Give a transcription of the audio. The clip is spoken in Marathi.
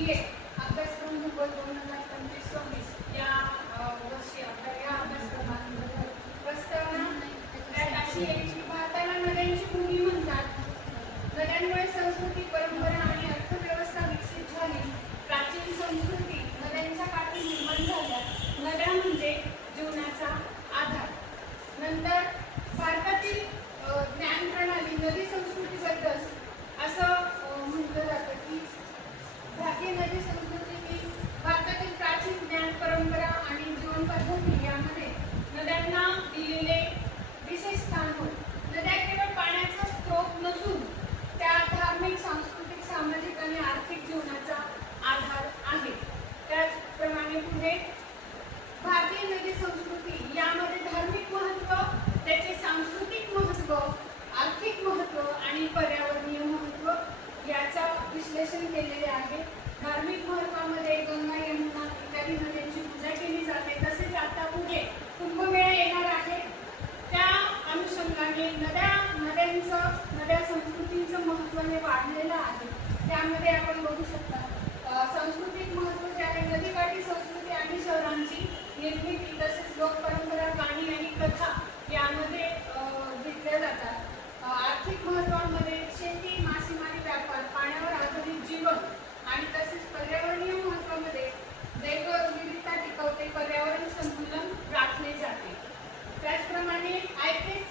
BA अभ्यासक्रम भूगोल 2025-26 या वर्षी या अभ्यासक्रमात प्रस्तावना त्यात अशी आहे की भारताला नद्यांची भूमी म्हणतात. नद्यांमुळे संस्कृती, परंपरा आणि अर्थव्यवस्था विकसित झाली. प्राचीन संस्कृती नद्यांच्या काठी निर्माण झाल्या. नद्या म्हणजे जीवनाचा आधार. नंतर भारतातील ज्ञान प्रणाली नदी संस्कृतीबद्दल असं म्हटलं जातं की भारतीय नदी संस्कृती ही भारतातील प्राचीन ज्ञान, परंपरा आणि जीवन पद्धती यामध्ये नद्यांना दिलेले विशेष स्थान होते. नद्या केवळ पाण्याचा स्रोत नसून त्या धार्मिक, सांस्कृतिक, सामाजिक आणि आर्थिक जीवनाचा आधार आहे. त्याचप्रमाणे पुढे भारतीय नदी संस्कृती यामध्ये धार्मिक महत्त्व, त्याचे सांस्कृतिक महत्त्व, आर्थिक महत्त्व आणि पर्यावरणीय महत्त्व याचं विश्लेषण केलेले आहे. धार्मिक महत्त्वामध्ये गंगा, यमुना इत्यादी नद्यांची पूजा केली जाते. तसेच आता पुढे कुंभमेळा येणार आहे. त्या अनुषंगाने नद्या संस्कृतीचं महत्त्व हे वाढलेलं आहे. त्यामध्ये आपण बघू शकता सांस्कृतिक महत्त्व जे आहे, नदीकाठी संस्कृती आणि शहरांची निर्मिती, तसेच लोकपरंपरा, गाणी आणि कथा यामध्ये घेतल्या जातात. आर्थिक महत्त्वामध्ये शेती, मासेमारी, व्यापार, पाण्यावर आधारित जीवन आणि तसेच पर्यावरणीय महत्त्वामध्ये जैवविविधता टिकवते, पर्यावरण संतुलन राखले जाते. त्याचप्रमाणे IPS